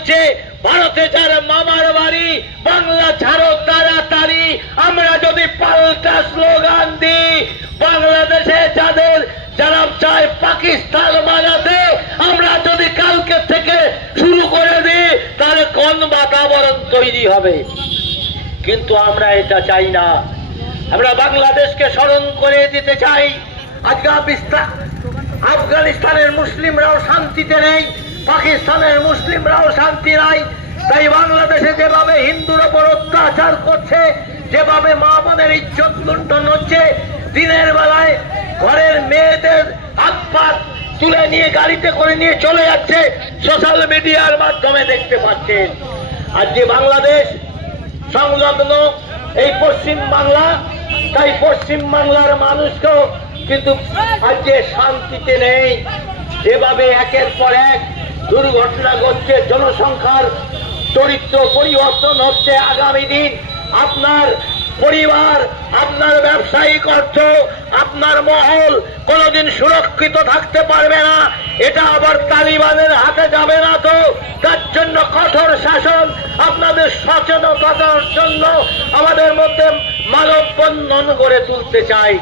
বলছে ভারতে যার মামার বাড়ি বাংলা ছাড়ো তাড়াতাড়ি। আমরা যদি পাল্টা স্লোগান দিই, বাংলাদেশে যারা চায় পাকিস্তান বানাতে, আমরা যদি কালকে থেকে শুরু করে দিই তাহলে কোন বাতাবরণ তৈরি হবে? কিন্তু আমরা এটা চাই না। আমরা বাংলাদেশকে স্মরণ করে দিতে চাই। আজকে আফগানিস্তানের মুসলিমরাও শান্তিতে নেই, পাকিস্তানের মুসলিমরাও শান্তি নাই। তাই বাংলাদেশে যেভাবে হিন্দুর ওপর অত্যাচার করছে, যেভাবে মা বোনের ইজ্জত লুণ্ঠন হচ্ছে, দিনের বেলায় ঘরের মেয়েদের হাত পা তুলে নিয়ে গাড়িতে করে নিয়ে চলে যাচ্ছে, সোশ্যাল মিডিয়ার মাধ্যমে দেখতে পাচ্ছেন। আজকে বাংলাদেশ সংলগ্ন এই পশ্চিম বাংলা, তাই পশ্চিম বাংলার মানুষকেও কিন্তু আজকে শান্তিতে নেই। যেভাবে একের পর এক দুর্ঘটনা ঘটছে, জনসংখ্যার চরিত্র পরিবর্তন হচ্ছে, আগামী দিন আপনার পরিবার, আপনার ব্যবসায়িক অর্থ, আপনার মহল কোনোদিন সুরক্ষিত থাকতে পারবে না। এটা আবার তালিবানের হাতে যাবে না তো? তার জন্য কঠোর শাসন, আপনাদের সচেতনতার জন্য আমাদের মধ্যে মানববন্ধন গড়ে তুলতে চাই।